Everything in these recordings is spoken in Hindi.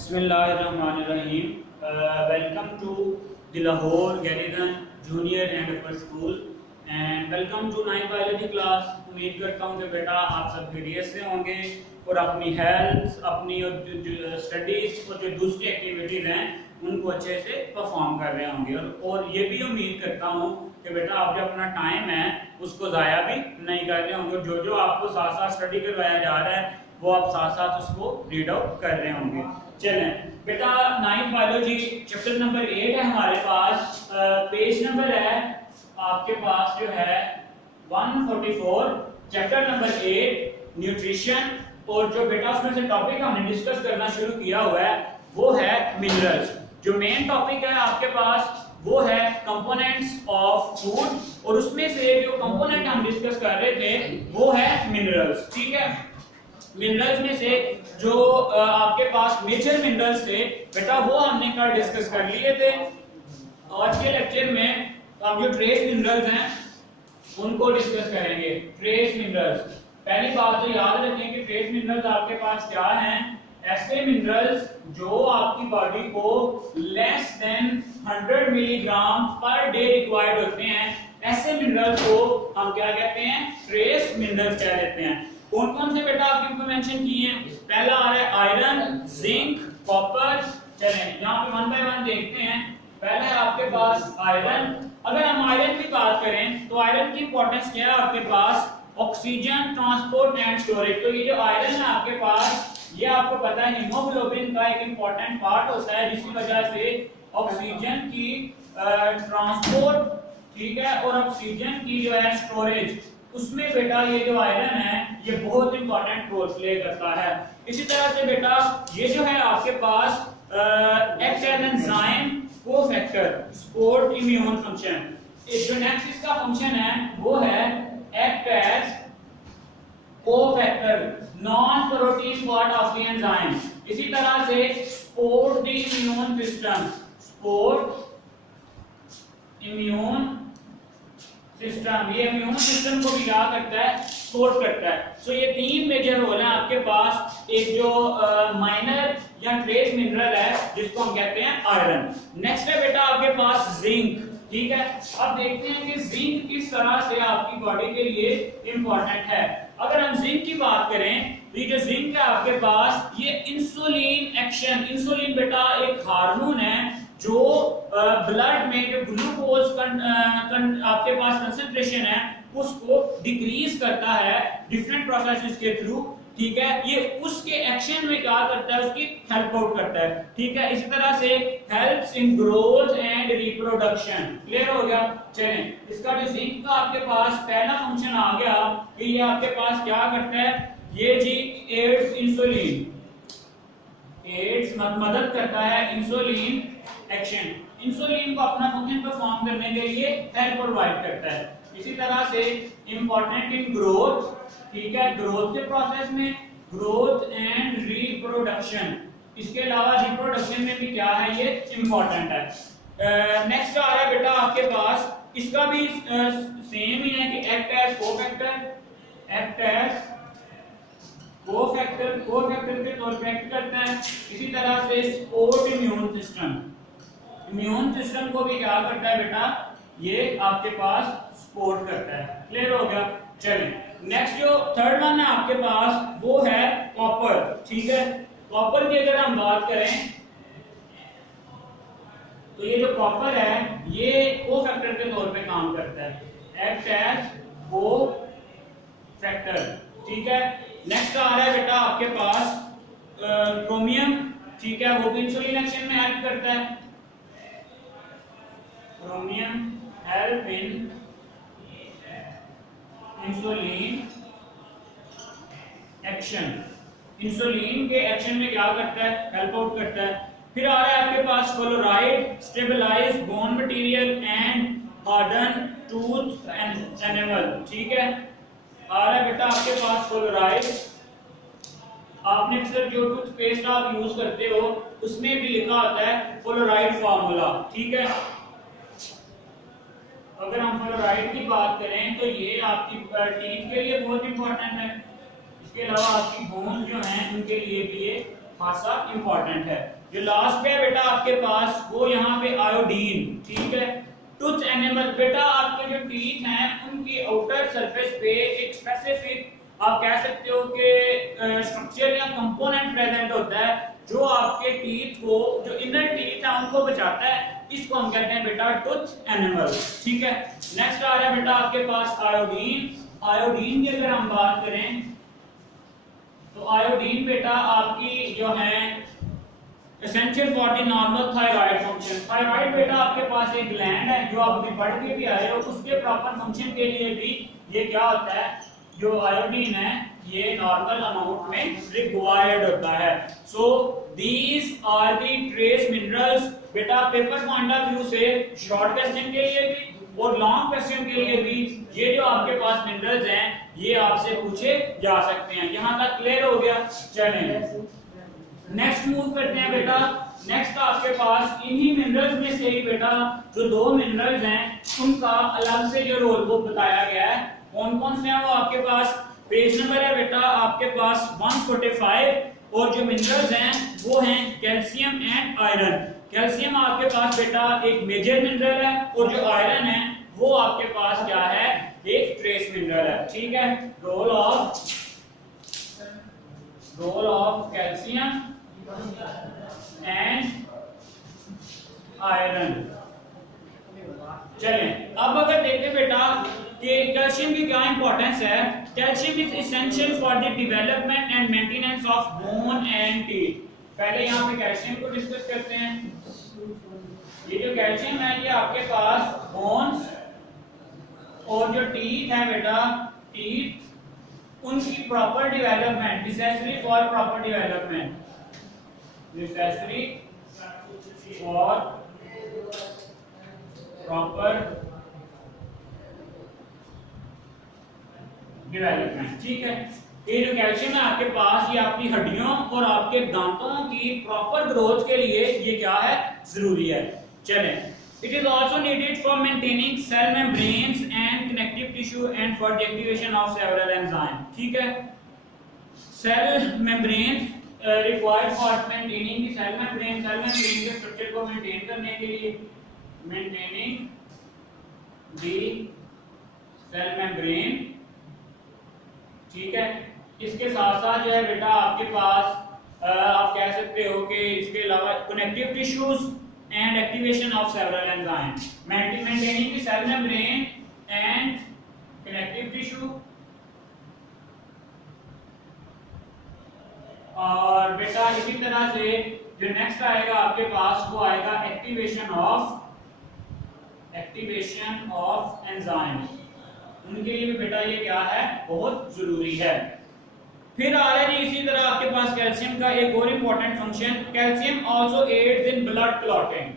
Bismillahirrahmanirrahim. Welcome to the Lahore Garrison Junior and Upper School and welcome to 9th biology class. उम्मीद करता हूँ कि बेटा आप सब खैरियत से होंगे और अपनी हेल्थ, अपनी स्टडीज और जो दूसरी एक्टिविटीज हैं उनको अच्छे से परफॉर्म कर रहे होंगे और ये भी उम्मीद करता हूँ कि बेटा आप जो अपना टाइम है उसको ज़ाया भी नहीं कर रहे होंगे। जो आपको साथ साथ स्टडी करवाया जा रहा है वो आप साथ साथ उसको रीड आउट कर रहे होंगे। चलें बेटा, 9th बायोलॉजी चैप्टर नंबर 8 है हमारे पास। पेज नंबर है आपके पास जो है 144, चैप्टर नंबर 8 न्यूट्रिशन। और जो बेटा उसमें से टॉपिक हमने डिस्कस करना शुरू किया हुआ है वो है मिनरल्स। जो मेन टॉपिक है आपके पास वो है कंपोनेंट्स ऑफ फूड और उसमें से जो कंपोनेंट हम डिस्कस कर रहे थे वो है मिनरल्स। ठीक है, मिनरल्स में से जो आपके पास मेजर मिनरल्स थे बेटा वो हमने कल डिस्कस कर लिए थे। आज के लेक्चर में हम जो ट्रेस मिनरल्स हैं उनको डिस्कस करेंगे। ट्रेस मिनरल्स, पहली बात तो याद रखें कि ट्रेस मिनरल्स आपके पास क्या हैं। ऐसे मिनरल्स जो आपकी बॉडी को less than 100 milligram per day required होते हैं, ऐसे मिनरल्स को हम क्या कहते हैं, ट्रेस मिनरल्स कह देते हैं। कौन कौन से बेटा आपकी मेंशन किए हैं? पहला आ रहा है आयरन, जिंक, कॉपर। चलें यहाँ पे वन बाय वन देखते हैं। पहला है आपके पास आयरन। अगर हम आयरन की बात करें तो आयरन की इंपॉर्टेंस क्या है आपके पास? Oxygen transport and storage. तो ये जो आयरन है आपके पास ये आपको पता है हीमोग्लोबिन का एक इंपॉर्टेंट पार्ट होता है जिसकी वजह से ऑक्सीजन की ट्रांसपोर्ट, ठीक है, और ऑक्सीजन की जो है स्टोरेज, उसमें बेटा ये जो आयरन है ये बहुत इंपॉर्टेंट रोल प्ले करता है। इसी तरह से बेटा ये जो है आपके पास act as enzyme cofactor, support immune function. जो नेक्स्ट इसका फंक्शन है वो है act as cofactor, non protein part of the enzyme. इसी तरह से support the immune system, support immune system, ये इम्यून सिस्टम को भी क्या करता है, सपोर्ट करता है। सो ये तीन मेजर रोल हैं आपके पास। एक जो माइनर या ट्रेस मिनरल है जिसको हम कहते हैं आयरन। नेक्स्ट है बेटा आपके पास जिंक। ठीक है, अब देखते हैं कि जिंक किस तरह से आपकी बॉडी के लिए इंपॉर्टेंट है। अगर हम जिंक की बात करें तो ये जो जिंक है आपके पास ये इंसुलिन एक्शन, इंसुलिन बेटा एक हार्मोन है जो ब्लड में जो ग्लूकोज आपके पास कंसंट्रेशन है उसको डिक्रीज करता है डिफरेंट प्रोसेसेस के थ्रू। ठीक है, ये उसके एक्शन में क्या करता है, उसकी हेल्प आउट करता है। ठीक है, इसी तरह से helps in growth and reproduction. Clear हो गया? चलें, इसका जो जिंक का आपके पास पहला फंक्शन आ गया कि ये आपके पास क्या करता है, ये जी एड्स इंसुलिन, एड्स मदद करता है इंसुलिन एक्शन, इंसुलिन को अपना फंक्शन परफॉर्म करने के लिए हेल्प प्रोवाइड करता है। इसी तरह से इंपॉर्टेंट इन ग्रोथ, ठीक है, ग्रोथ के प्रोसेस में, ग्रोथ एंड रिप्रोडक्शन। इसके अलावा रिप्रोडक्शन में भी क्या है, ये इंपॉर्टेंट है। नेक्स्ट आ रहा है बेटा आपके पास, इसका भी सेम ही है कि act as cofactor, act as cofactor, cofactor के तौर पे एक्ट करता है। इसी तरह से support immune system, immune system को भी क्या करता है बेटा, ये आपके पास सपोर्ट करता है। क्लियर हो गया? चलिए नेक्स्ट जो थर्ड वन है आपके पास वो है कॉपर। ठीक है, कॉपर की अगर हम बात करें तो ये जो कॉपर है ये कोफैक्टर के तौर पे काम करता है, एक्ट एज कोफैक्टर। ठीक है, नेक्स्ट आ रहा है बेटा आपके पास क्रोमियम। ठीक है, वो भी इंसुलिन एक्शन में हेल्प करता है। Chromium help in insulin action, insulin के एक्शन में क्या करता है, हेल्प आउट करता है। फिर आ रहा है आपके पास fluoride, stabilize bone material and harden tooth and enamel. ठीक है, आ रहा है बेटा आपके पास फ्लोराइड। आपने अक्सर जो टूथपेस्ट आप यूज करते हो उसमें भी लिखा होता है फ्लोराइड फार्मूला। ठीक है, अगर हम फ्लोराइड की बात करें तो ये आपकी टीथ के लिए बहुत इंपॉर्टेंट है। इसके अलावा आपकी बोन्स जो हैं उनके लिए भी ये खासा इंपॉर्टेंट है। जो लास्ट पे है बेटा आपके पास वो यहाँ पे आयोडीन, ठीक है। टूथ एनिमल, बेटा आपके जो टीथ हैं उनकी आउटर सरफेस पे एक स्पेसिफिक आप कह सकते हो कि स्ट्रक्चर या कंपोनेंट प्रेजेंट होता है जो आपके टीथ को, जो इनर टीथ है उनको बचाता है, इसको हम कहते हैं बेटा टूथ एनिमल, ठीक है। नेक्स्ट आ रहा है बेटा आपके पास आयोडीन। आयोडीन की अगर हम बात करें तो आयोडीन बेटा आपकी जो है essential for the normal thyroid function. Thyroid बेटा आपके पास एक ग्लैंड है जो आप अभी पढ़ के भी आए हो, उसके प्रॉपर फंक्शन के लिए भी ये क्या होता है, जो आयोडीन है ये नॉर्मल अमाउंट में रिक्वायर्ड होता है। So these are the trace minerals. बेटा पेपर पॉइंट ऑफ व्यू से शॉर्ट क्वेश्चन के लिए भी और लॉन्ग क्वेश्चन के लिए भी ये जो आपके पास मिनरल्स हैं ये आपसे पूछे जा सकते हैं। यहां तक क्लियर हो गया? चलें नेक्स्ट मूव करते हैं बेटा। नेक्स्ट आपके पास इन्हीं मिनरल्स में से ही बेटा जो दो मिनरल्स हैं उनका अलग से जो रोल वो बताया गया है। कौन कौन से हैं वो आपके पास पेज नंबर है बेटा आपके पास 145 और जो मिनरल्स हैं वो हैं कैल्शियम एंड आयरन। कैल्शियम आपके पास बेटा एक मेजर मिनरल है और जो आयरन है वो आपके पास क्या है, एक ट्रेस मिनरल है, ठीक है। Role of calcium and iron. चलें अब अगर देखें बेटा कि कैल्शियम की क्या इंपॉर्टेंस है। Calcium is essential for the development and maintenance of bone and teeth. पहले यहाँ पे कैल्शियम को डिस्कस करते हैं। ये जो कैल्शियम है ये आपके पास बोन्स और जो टीथ है बेटा, टीथ उनकी proper development, necessary for proper development, necessary for proper development, ठीक है। ये जो कैल्शियम है आपके पास ये आपकी हड्डियों और आपके दांतों की प्रॉपर ग्रोथ के लिए ये क्या है, जरूरी है। चलें it is also needed for maintaining cell membranes and connective tissue and for the activation of several enzyme, ठीक है। Cell membrane required for maintaining the cell membrane के स्ट्रक्चर को मेंटेन करने के लिए, मेंटेनिंग द सेल मेम्ब्रेन, ठीक है। इसके साथ साथ जो है बेटा आपके पास आप कह सकते हो कि इसके अलावा connective tissues and activation of several enzyme, maintaining the cell membrane and connective tissue. और बेटा इसी तरह से जो नेक्स्ट आएगा आपके पास वो आएगा एक्टिवेशन ऑफ एंजाइम। उनके लिए भी बेटा ये क्या है, बहुत जरूरी है। फिर आ रहा है जी इसी तरह आपके पास कैल्शियम का एक और important function, calcium also aids in blood clotting.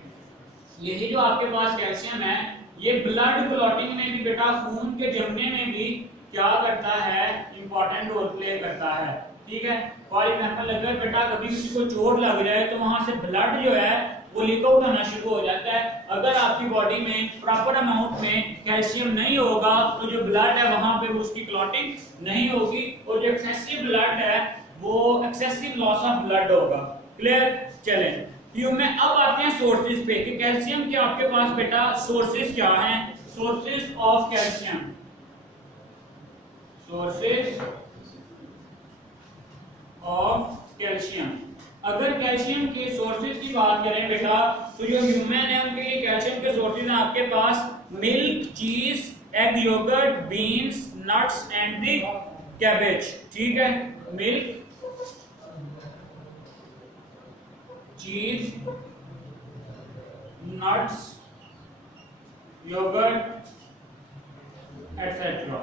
यही जो आपके पास कैल्शियम है ये ब्लड क्लॉटिंग में भी बेटा, खून के जमने में भी क्या करता है, इंपॉर्टेंट रोल प्ले करता है, ठीक है। फॉर एग्जांपल अगर बेटा कभी किसी को चोट लग जाए तो वहां से ब्लड जो है वो लीक आउट होना शुरू हो जाता है। अगर आपकी बॉडी में प्रॉपर अमाउंट में कैल्शियम नहीं होगा तो जो ब्लड है वहां पे उसकी क्लॉटिंग नहीं होगी और जो एक्सेसिव ब्लड है वो एक्सेसिव लॉस ऑफ ब्लड होगा। क्लियर? चलें में अब आते हैं सोर्सेज पे कि कैल्शियम के आपके पास बेटा सोर्सेज क्या हैं। Sources of calcium, sources of calcium. अगर कैल्शियम के सोर्सेज की बात करें बेटा तो जो ह्यूमन है उनके लिए कैल्शियम के सोर्सेज हैं आपके पास milk, cheese, egg, yogurt, beans, nuts and the cabbage, ठीक है। मिल्क, चीज, नट्स, योगर्ट एटसेट्रा,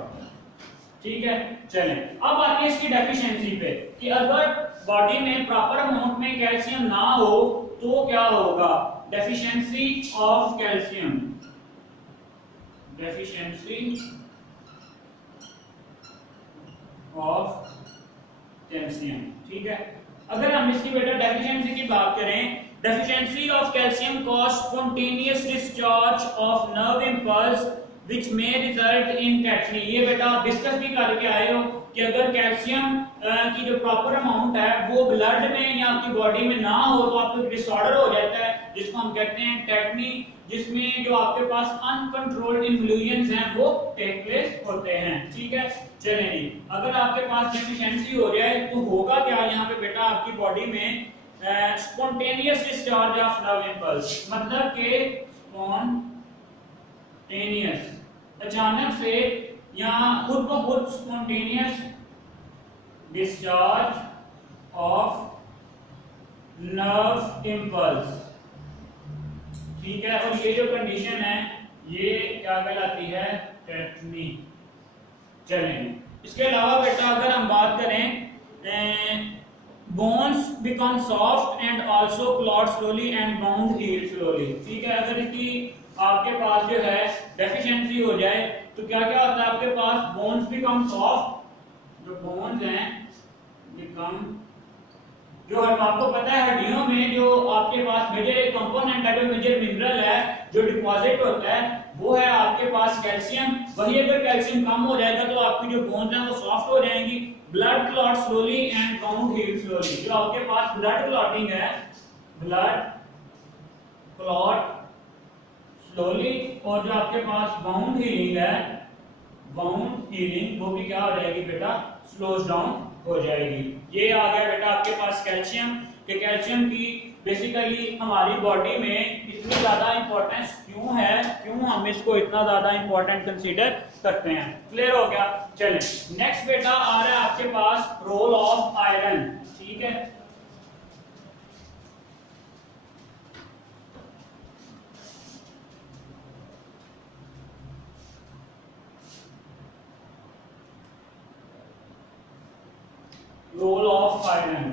ठीक है। चलें अब आते हैं इसकी डेफिशिएंसी पे कि अगर बॉडी में प्रॉपर अमाउंट में कैल्शियम ना हो तो क्या होगा। Deficiency of calcium, deficiency of calcium, ठीक है। अगर हम इसकी बेटा डेफिशिएंसी की बात करें, deficiency of calcium cause spontaneous discharge of nerve impulse which may result in tetany। ये बेटा आप डिस्कस भी करके आए हो कि अगर कैल्शियम की जो प्रॉपर अमाउंट है वो ब्लड में या आपकी बॉडी में ना हो तो आपको डिसऑर्डर हो जाता है जिसको हम कहते हैं टेटनी, जिसमें जो आपके पास अनकंट्रोल्ड इन्फ्लुएंस हैं वो टेक प्लेस होते हैं। ठीक है, चलें जी, अगर आपके पास डेफिशिएंसी हो जाए तो होगा क्या यहाँ पे बेटा, आपकी बॉडी में spontaneous discharge of love impulse, मतलब के स्पॉन्टेनियस अचानक से या खुद ब खुद spontaneous discharge of love impulse. ठीक है, और ये जो कंडीशन है ये क्या कहलाती है, टेटनी। चलें, इसके अलावा बेटा अगर हम बात करें bones become soft and also clot slowly and wound heal slowly. ठीक है, अगर इसकी आपके पास जो है डेफिशिएंसी हो जाए तो क्या क्या होता है आपके पास, बोन्स बिकम सॉफ्ट, जो बोन्स हैं बिकम, जो आपको पता है हड्डियों में जो आपके पास मेजर एक कंपोनेंट है, जो मेजर मिनरल है जो डिपॉजिट होता है वो है आपके पास कैल्शियम। वही अगर कैल्शियम कम हो जाएगा तो आपकी जो बोन्स हैं वो सॉफ्ट हो जाएंगी। Blood clot slowly and wound heal slowly, जो आपके पास ब्लड क्लॉटिंग है, ब्लड क्लॉट स्लोली, और जो आपके पास बाउंड हीलिंग है, बाउंड हीलिंग वो भी क्या हो जाएगी बेटा, स्लोज डाउन हो जाएगी। ये आ गया बेटा आपके पास कैल्शियम, कि कैल्शियम की बेसिकली हमारी बॉडी में इतनी ज्यादा इंपॉर्टेंस क्यों है, क्यों हम इसको इतना ज्यादा इंपॉर्टेंट कंसीडर करते हैं। क्लियर हो गया। चलें, नेक्स्ट बेटा आ रहा है आपके पास रोल ऑफ आयरन। ठीक है, रोल ऑफ आयरन।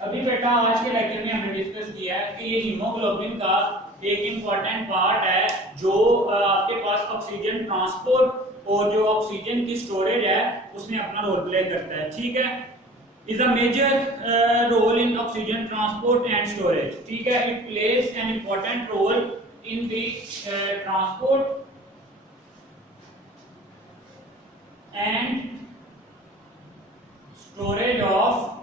अभी बेटा आज के लेक्चर में हमने डिस्कस किया है कि ये हीमोग्लोबिन का एक इंपॉर्टेंट पार्ट है जो आपके पास ऑक्सीजन ट्रांसपोर्ट और जो ऑक्सीजन की स्टोरेज है उसमें अपना रोल प्ले करता है। ठीक है, is a major role in oxygen transport and storage. ठीक है, it plays an important role in the transport and storage of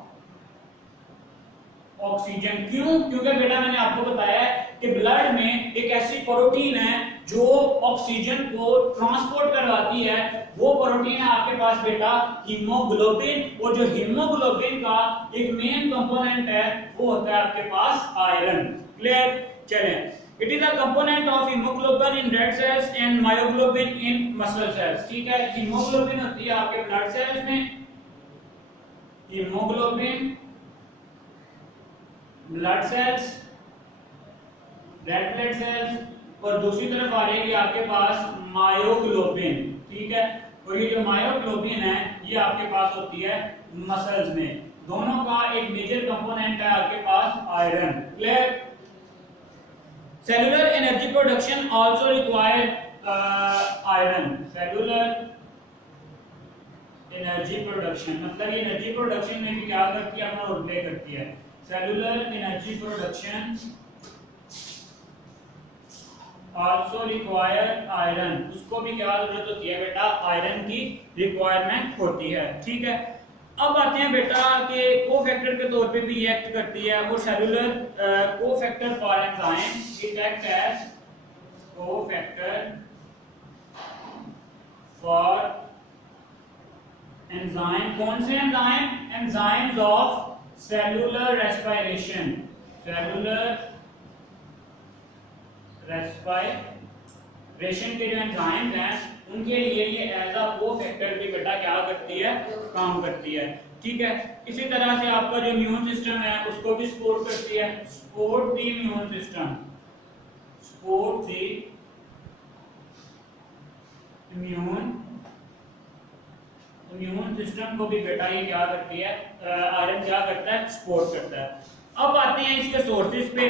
oxygen. क्यों? क्योंकि बेटा मैंने आपको बताया कि ब्लड में एक ऐसी प्रोटीन है जो ऑक्सीजन को ट्रांसपोर्ट करवाती है, वो प्रोटीन है आपके पास बेटा हीमोग्लोबिन, और जो हीमोग्लोबिन का एक मेन कंपोनेंट है वो होता है आपके पास आयरन। क्लियर? चलें, it is a component of haemoglobin in red cells and myoglobin in muscle cells. ठीक है, हीमोग्लोबिन होती है आपके ब्लड सेल्स में, haemoglobin blood cells, red blood cells, और दूसरी तरफ आ जाएगी आपके पास मायोग्लोबिन। ठीक है, और ये जो मायोग्लोबिन है ये आपके पास होती है मसल्स में। दोनों का एक मेजर कंपोनेंट है आपके पास iron. Clear? Cellular energy production also require iron. Cellular energy production मतलब ये एनर्जी प्रोडक्शन में भी क्या करती है, अपना रोल प्ले करती है। Cellular energy production also require iron, उसको भी क्या जरूरत होती है बेटा, आयरन की रिक्वायरमेंट होती है। ठीक है, अब आते हैं बेटा कि कोफैक्टर के तौर पे भी ये एक्ट करती है, वो cellular cofactor for enzyme, it act as cofactor for enzyme. कौन से enzyme? Enzymes of cellular respiration. Cellular respiration के जो एंजाइम हैं उनके लिए ये एज अ कोफैक्टर भी बेटा क्या करती है, काम करती है। ठीक है, इसी तरह से आपका जो इम्यून सिस्टम है उसको भी सपोर्ट करती है। Support the immune system, support the immune system को भी बेटा ये क्या करती है, आयरन क्या करता है, सपोर्ट करता है। अब आते हैं इसके सोर्सेज पे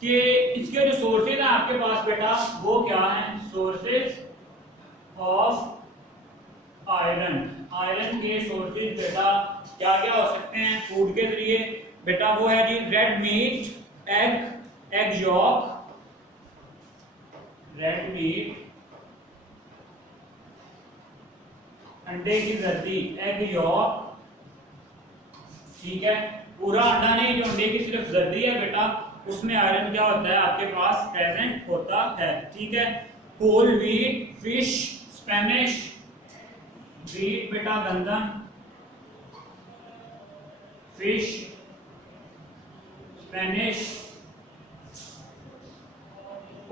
कि इसके जो सोर्सेज हैं आपके पास बेटा वो क्या हैं, सोर्सेज ऑफ आयरन। आयरन के सोर्सेज बेटा क्या क्या हो सकते हैं फूड के जरिए, बेटा वो है जी red meat, egg yolk, red meat, अंडे की जर्दी, एग यॉक, ठीक है। पूरा अंडा नहीं, जो अंडे की सिर्फ जर्दी है बेटा, उसमें आयरन क्या होता है आपके पास प्रेजेंट होता है, ठीक है। Whole wheat, fish, spinach wheat बेटा गंदम, फिश, स्पेनिश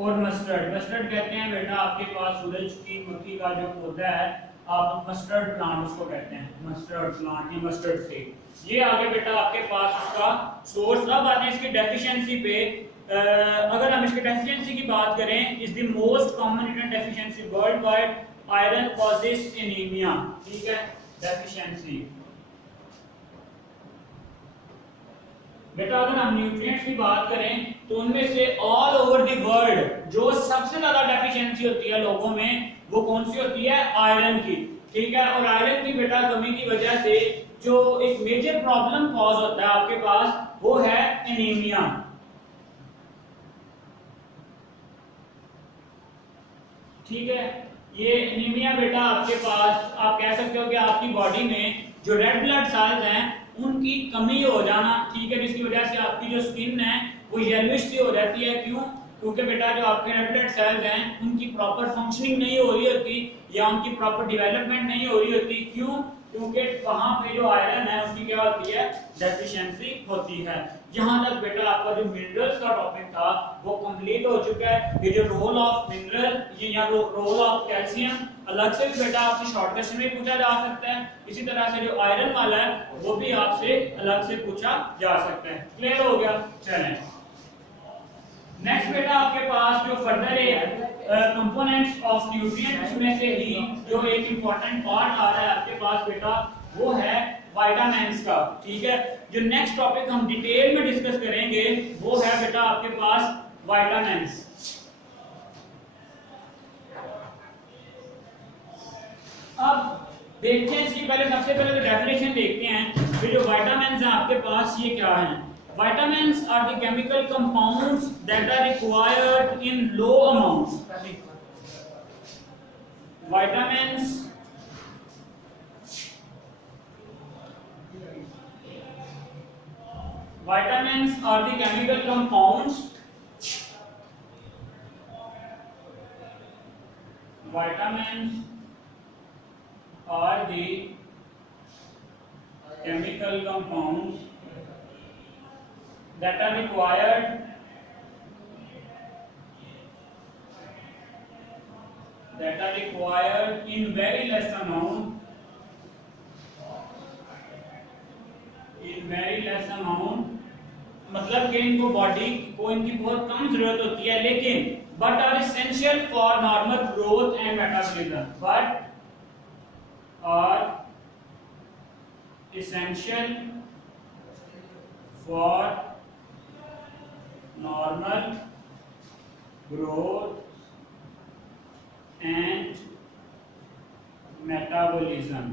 और मस्टर्ड। मस्टर्ड कहते हैं बेटा आपके पास सूरजमुखी का जो पौधा है, आप मस्टर्ड प्लांट उसको कहते हैं, मस्टर्ड प्लांट या मस्टर्ड सीड। ये आगे बेटा आपके पास उसका सोर्स। अब आते हैं इसकी डेफिशिएंसी पे। अगर हम इसकी डेफिशिएंसी की बात करें, is the most common nutrient deficiency world wide, iron causes anaemia, ठीक है। डेफिशिएंसी बेटा अगर हम न्यूट्रिएंट्स की बात करें तो उनमें से ऑल ओवर द वर्ल्ड जो सबसे ज्यादा डेफिशिएंसी होती है लोगों में, वो कौन सी होती है? आयरन की, ठीक है। और आयरन की बेटा कमी की वजह से जो एक मेजर प्रॉब्लम कॉज होता है आपके पास, वो है एनीमिया, ठीक है। ये एनीमिया बेटा आपके पास आप कह सकते हो कि आपकी बॉडी में जो रेड ब्लड सेल्स हैं उनकी कमी हो जाना, ठीक है, जिसकी वजह से आपकी जो स्किन है वो येलोइश सी हो जाती है। क्यों? क्योंकि बेटा जो आपके रेड ब्लड सेल्स हैं उनकी प्रॉपर फंक्शनिंग नहीं हो रही होती या उनकी प्रॉपर डेवलपमेंट नहीं हो रही होती। क्यों? क्योंकि वहां पे जो आयरन है उसकी क्या होती है? डेफिशिएंसी होती है। यहां तक बेटा आपका जो मिनरल्स का टॉपिक था वो कंप्लीट हो चुका है। ये जो रोल ऑफ मिनरल या रोल ऑफ कैल्शियम अलग से भी बेटा आपसे शॉर्ट क्वेश्चन में पूछा जा सकता है। इसी तरह से जो आयरन वाला है वो भी आपसे अलग से पूछा जा सकता है। क्लियर हो गया? चलें नेक्स्ट बेटा आपके पास जो फर्दर है कंपोनेंट्स ऑफ न्यूट्रिएंट्स में से ही जो एक इंपॉर्टेंट पार्ट आ रहा है आपके पास बेटा, वो है विटामिन्स का, ठीक है। जो नेक्स्ट टॉपिक हम डिटेल में डिस्कस करेंगे वो है बेटा आपके पास विटामिन्स। अब देखते हैं इसकी पहले सबसे पहले तो डेफिनेशन देखते हैं। फिर जो विटामिन्स हैं आपके पास ये क्या हैं? Vitamins are the chemical compounds that are required in low amounts. Vitamins are the chemical compounds. Vitamins are the chemical compounds that are required in very less amount, मतलब कि इनको बॉडी को इनकी बहुत कम जरूरत होती है, लेकिन but are essential for normal growth and metabolism, but are essential for normal growth and metabolism,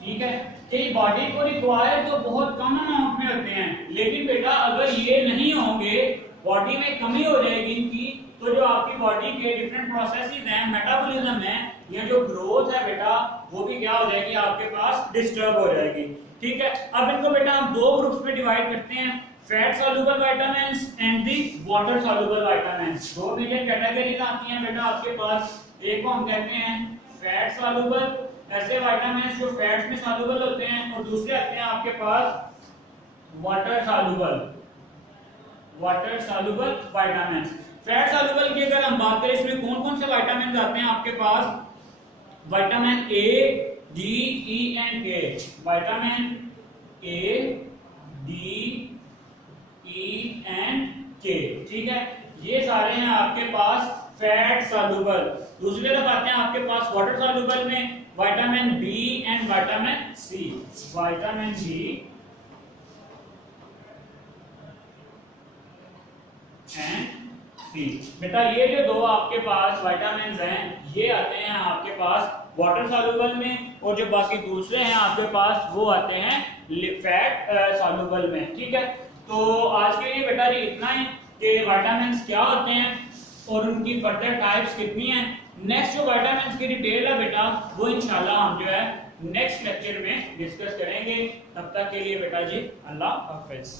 ठीक है। कि बॉडी को रिक्वायर तो बहुत कम अमाउंट में होते हैं, लेकिन बेटा अगर ये नहीं होंगे, बॉडी में कमी हो जाएगी इनकी, तो जो आपकी बॉडी के डिफरेंट प्रोसेसेस हैं, मेटाबॉलिज्म है या जो ग्रोथ है बेटा, वो भी क्या हो जाएगी आपके पास? डिस्टर्ब हो जाएगी, ठीक है। अब इनको बेटा हम दो ग्रुप्स में डिवाइड करते हैं, fat soluble vitamins and the water soluble vitamins. दो मेजर कैटेगरीज आती हैं बेटा आपके पास। एक को हम कहते हैं फैट सॉल्युबल, ऐसे विटामिन्स जो फैट्स में सॉल्युबल होते हैं, और दूसरे आते हैं आपके पास water soluble vitamins. Fat soluble की अगर हम बात करें, इसमें कौन कौन से विटामिन्स आते हैं आपके पास? Vitamin A, D, E and K. Vitamin A, D, E and K, ठीक है। ये सारे हैं आपके पास फैट सॉल्युबल। दूसरी तरफ आते हैं आपके पास वाटर सॉल्युबल में vitamin B and vitamin C. Vitamin B and C. बेटा ये जो दो आपके पास विटामिन्स हैं, ये आते हैं आपके पास वाटर सॉल्युबल में, और जो बाकी दूसरे हैं आपके पास वो आते हैं फैट सॉल्युबल में, ठीक है। तो आज के लिए बेटा ये इतना ही कि विटामिन्स क्या होते हैं और उनकी फर्दर टाइप्स कितनी हैं। नेक्स्ट जो विटामिन की डिटेल है बेटा वो इंशाल्लाह हम जो है नेक्स्ट लेक्चर में डिस्कस करेंगे। तब तक के लिए बेटा जी अल्लाह हाफिज।